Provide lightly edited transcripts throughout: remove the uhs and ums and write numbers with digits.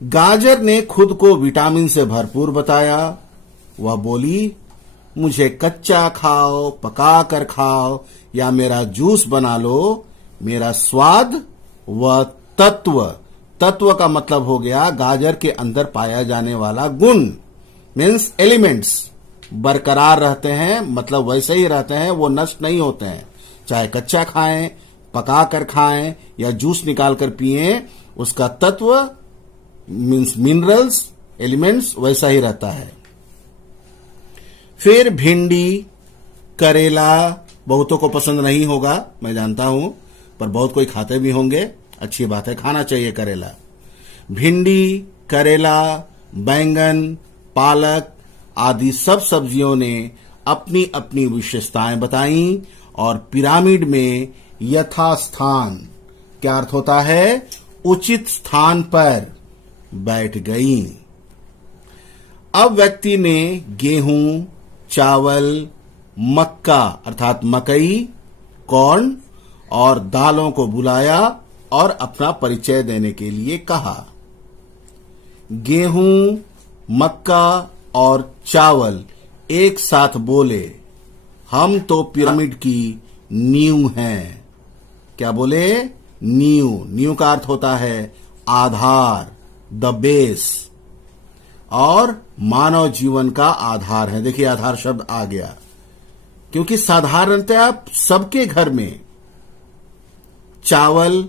गाजर ने खुद को विटामिन से भरपूर बताया। वह बोली, मुझे कच्चा खाओ, पका कर खाओ या मेरा जूस बना लो, मेरा स्वाद व तत्व, तत्व का मतलब हो गया गाजर के अंदर पाया जाने वाला गुण, मीन्स एलिमेंट्स, बरकरार रहते हैं, मतलब वैसे ही रहते हैं, वो नष्ट नहीं होते हैं। चाहे कच्चा खाएं, पका कर खाएं या जूस निकाल कर पिएं, उसका तत्व मीन्स मिनरल्स, एलिमेंट्स वैसा ही रहता है। फिर भिंडी, करेला बहुतों को पसंद नहीं होगा, मैं जानता हूं, पर बहुत कोई खाते भी होंगे, अच्छी बात है, खाना चाहिए करेला। भिंडी, करेला, बैंगन, पालक आदि सब सब्जियों ने अपनी अपनी विशेषताएं बताईं और पिरामिड में यथास्थान, क्या अर्थ होता है, उचित स्थान पर बैठ गईं। अब व्यक्ति ने गेहूं, चावल, मक्का अर्थात मकई, कॉर्न और दालों को बुलाया और अपना परिचय देने के लिए कहा। गेहूं, मक्का और चावल एक साथ बोले, हम तो पिरामिड की नींव हैं। क्या बोले? नींव। नींव का अर्थ होता है आधार, द बेस, और मानव जीवन का आधार है। देखिए आधार शब्द आ गया, क्योंकि साधारणतः सबके घर में चावल,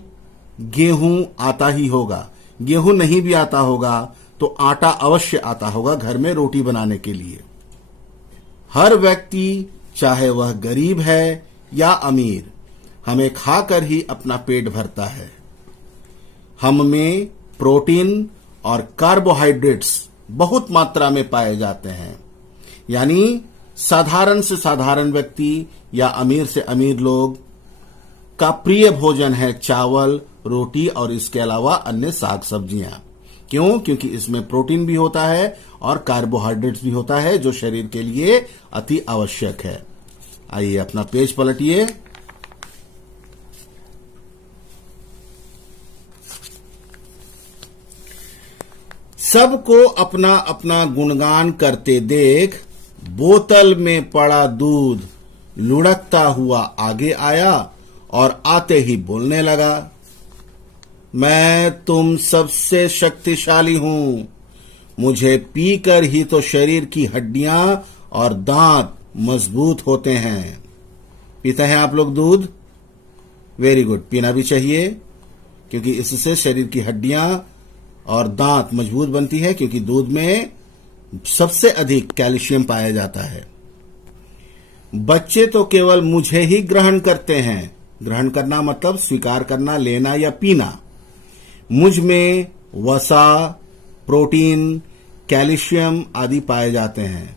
गेहूं आता ही होगा। गेहूं नहीं भी आता होगा तो आटा अवश्य आता होगा घर में रोटी बनाने के लिए। हर व्यक्ति, चाहे वह गरीब है या अमीर, हमें खाकर ही अपना पेट भरता है। हम में प्रोटीन और कार्बोहाइड्रेट्स बहुत मात्रा में पाए जाते हैं, यानी साधारण से साधारण व्यक्ति या अमीर से अमीर लोग का प्रिय भोजन है चावल, रोटी और इसके अलावा अन्य साग सब्जियां। क्यों? क्योंकि इसमें प्रोटीन भी होता है और कार्बोहाइड्रेट्स भी होता है, जो शरीर के लिए अति आवश्यक है। आइए अपना पेज पलटिए। सबको अपना अपना गुणगान करते देख बोतल में पड़ा दूध लुढ़कता हुआ आगे आया और आते ही बोलने लगा, मैं तुम सबसे शक्तिशाली हूं। मुझे पीकर ही तो शरीर की हड्डियां और दांत मजबूत होते हैं। पीते हैं आप लोग दूध? वेरी गुड, पीना भी चाहिए, क्योंकि इससे शरीर की हड्डियां और दांत मजबूत बनती है, क्योंकि दूध में सबसे अधिक कैल्शियम पाया जाता है। बच्चे तो केवल मुझे ही ग्रहण करते हैं। ग्रहण करना मतलब स्वीकार करना, लेना या पीना। मुझ में वसा, प्रोटीन, कैल्शियम आदि पाए जाते हैं।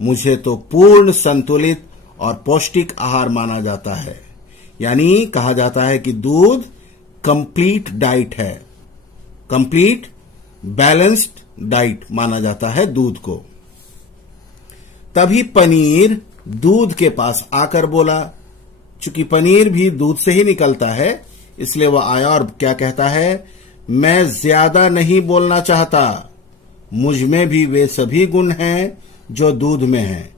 मुझे तो पूर्ण संतुलित और पौष्टिक आहार माना जाता है। यानी कहा जाता है कि दूध कंप्लीट डाइट है, कंप्लीट बैलेंस्ड डाइट माना जाता है दूध को। तभी पनीर दूध के पास आकर बोला, चूंकि पनीर भी दूध से ही निकलता है, इसलिए वह आया और क्या कहता है, मैं ज्यादा नहीं बोलना चाहता। मुझ में भी वे सभी गुण हैं जो दूध में हैं।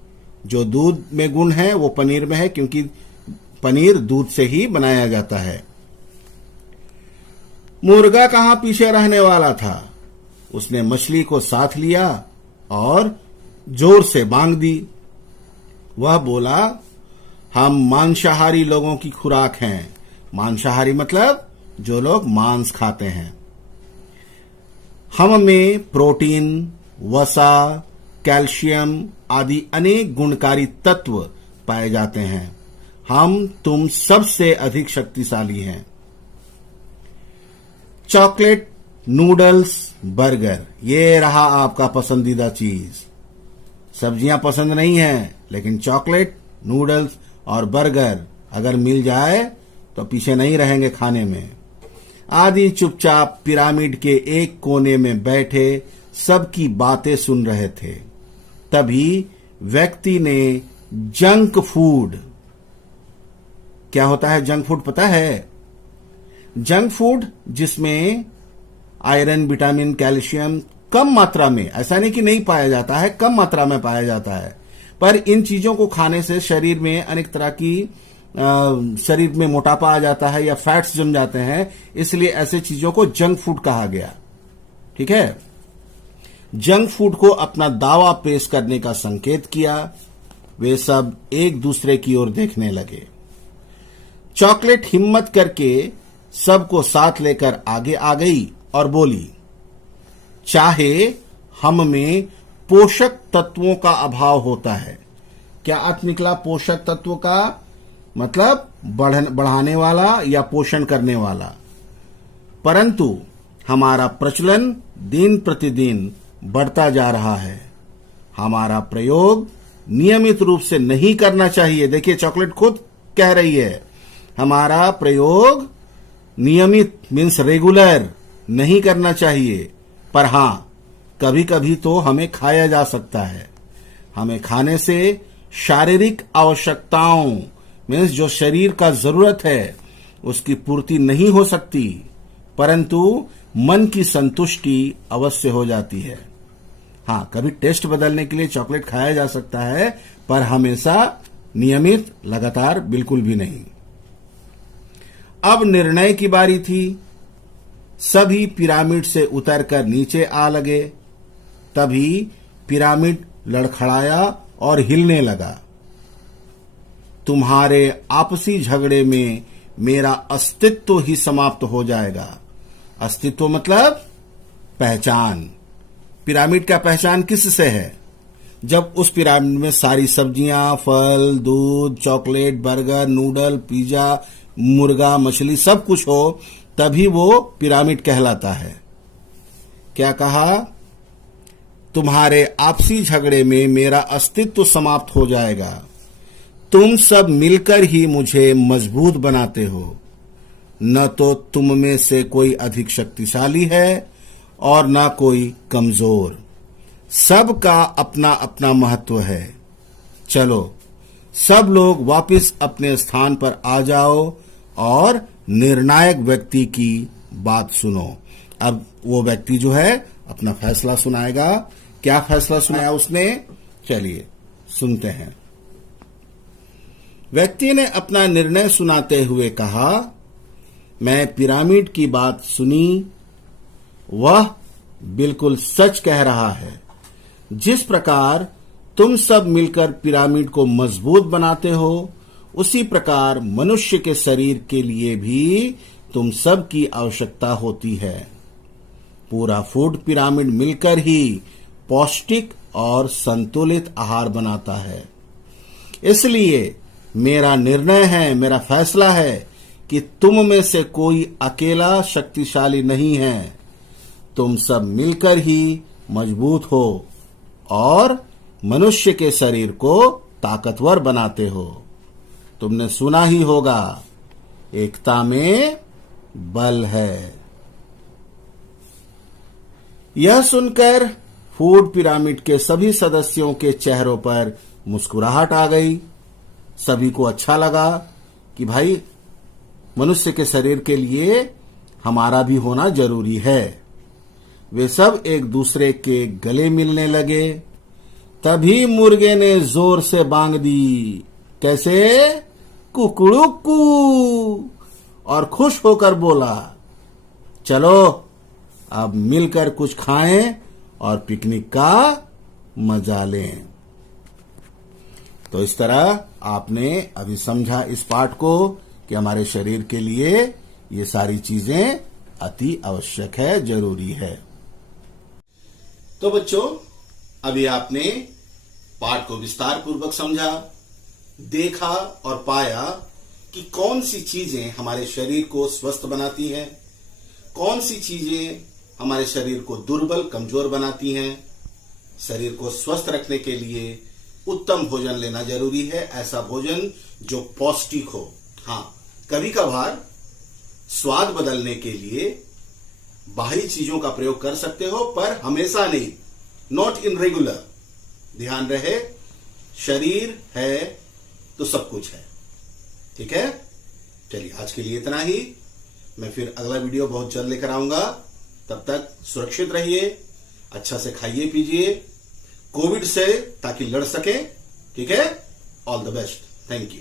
जो दूध में गुण है वो पनीर में है, क्योंकि पनीर दूध से ही बनाया जाता है। मुर्गा कहां पीछे रहने वाला था। उसने मछली को साथ लिया और जोर से बांग दी। वह बोला, हम मांसाहारी लोगों की खुराक हैं। मांसाहारी मतलब जो लोग मांस खाते हैं। हम में प्रोटीन, वसा, कैल्शियम आदि अनेक गुणकारी तत्व पाए जाते हैं। हम तुम सबसे अधिक शक्तिशाली हैं। चॉकलेट, नूडल्स, बर्गर, ये रहा आपका पसंदीदा चीज। सब्जियां पसंद नहीं है, लेकिन चॉकलेट, नूडल्स और बर्गर अगर मिल जाए तो पीछे नहीं रहेंगे खाने में। आदि चुपचाप पिरामिड के एक कोने में बैठे सबकी बातें सुन रहे थे। तभी व्यक्ति ने जंक फूड, क्या होता है जंक फूड पता है? जंक फूड जिसमें आयरन, विटामिन, कैल्शियम कम मात्रा में, ऐसा नहीं कि नहीं पाया जाता है, कम मात्रा में पाया जाता है, पर इन चीजों को खाने से शरीर में अनेक तरह की शरीर में मोटापा आ जाता है या फैट्स जम जाते हैं, इसलिए ऐसे चीजों को जंक फूड कहा गया। ठीक है, जंक फूड को अपना दावा पेश करने का संकेत किया। वे सब एक दूसरे की ओर देखने लगे। चॉकलेट हिम्मत करके सबको साथ लेकर आगे आ गई और बोली, चाहे हम में पोषक तत्वों का अभाव होता है। क्या अर्थ निकला पोषक तत्व का? मतलब बढ़ाने वाला या पोषण करने वाला। परंतु हमारा प्रचलन दिन प्रतिदिन बढ़ता जा रहा है। हमारा प्रयोग नियमित रूप से नहीं करना चाहिए। देखिए, चॉकलेट खुद कह रही है, हमारा प्रयोग नियमित मीन्स रेगुलर नहीं करना चाहिए, पर हां, कभी कभी तो हमें खाया जा सकता है। हमें खाने से शारीरिक आवश्यकताओं मीन्स जो शरीर का जरूरत है उसकी पूर्ति नहीं हो सकती, परंतु मन की संतुष्टि अवश्य हो जाती है। हां, कभी टेस्ट बदलने के लिए चॉकलेट खाया जा सकता है, पर हमेशा नियमित लगातार बिल्कुल भी नहीं। अब निर्णय की बारी थी। सभी पिरामिड से उतरकर नीचे आ लगे। तभी पिरामिड लड़खड़ाया और हिलने लगा। तुम्हारे आपसी झगड़े में मेरा अस्तित्व ही समाप्त हो जाएगा। अस्तित्व मतलब पहचान। पिरामिड का पहचान किससे है? जब उस पिरामिड में सारी सब्जियां, फल, दूध, चॉकलेट, बर्गर, नूडल, पिज्जा, मुर्गा, मछली सब कुछ हो, तभी वो पिरामिड कहलाता है। क्या कहा? तुम्हारे आपसी झगड़े में मेरा अस्तित्व समाप्त हो जाएगा। तुम सब मिलकर ही मुझे मजबूत बनाते हो। न तो तुम में से कोई अधिक शक्तिशाली है और न कोई कमजोर। सबका अपना अपना महत्व है। चलो, सब लोग वापस अपने स्थान पर आ जाओ और निर्णायक व्यक्ति की बात सुनो। अब वो व्यक्ति जो है अपना फैसला सुनाएगा। क्या फैसला सुनाया उसने? चलिए सुनते हैं। व्यक्ति ने अपना निर्णय सुनाते हुए कहा, मैं पिरामिड की बात सुनी। वह बिल्कुल सच कह रहा है। जिस प्रकार तुम सब मिलकर पिरामिड को मजबूत बनाते हो, उसी प्रकार मनुष्य के शरीर के लिए भी तुम सब की आवश्यकता होती है। पूरा फूड पिरामिड मिलकर ही पौष्टिक और संतुलित आहार बनाता है। इसलिए मेरा निर्णय है, मेरा फैसला है कि तुम में से कोई अकेला शक्तिशाली नहीं है। तुम सब मिलकर ही मजबूत हो और मनुष्य के शरीर को ताकतवर बनाते हो। तुमने सुना ही होगा, एकता में बल है। यह सुनकर फूड पिरामिड के सभी सदस्यों के चेहरों पर मुस्कुराहट आ गई। सभी को अच्छा लगा कि भाई मनुष्य के शरीर के लिए हमारा भी होना जरूरी है। वे सब एक दूसरे के गले मिलने लगे। तभी मुर्गे ने जोर से बांग दी। कैसे? कुकड़ुकू। और खुश होकर बोला, चलो अब मिलकर कुछ खाएं और पिकनिक का मजा लें। तो इस तरह आपने अभी समझा इस पाठ को कि हमारे शरीर के लिए ये सारी चीजें अति आवश्यक है, जरूरी है। तो बच्चों, अभी आपने पाठ को विस्तार पूर्वक समझा, देखा और पाया कि कौन सी चीजें हमारे शरीर को स्वस्थ बनाती हैं, कौन सी चीजें हमारे शरीर को दुर्बल, कमजोर बनाती हैं। शरीर को स्वस्थ रखने के लिए उत्तम भोजन लेना जरूरी है, ऐसा भोजन जो पौष्टिक हो। हाँ, कभी कभार स्वाद बदलने के लिए बाहरी चीजों का प्रयोग कर सकते हो, पर हमेशा नहीं, नॉट इन रेगुलर। ध्यान रहे, शरीर है तो सब कुछ है। ठीक है, चलिए आज के लिए इतना ही। मैं फिर अगला वीडियो बहुत जल्द लेकर आऊंगा। तब तक सुरक्षित रहिए, अच्छा से खाइए पीजिए कोविड से, ताकि लड़ सके। ठीक है, all the best, thank you.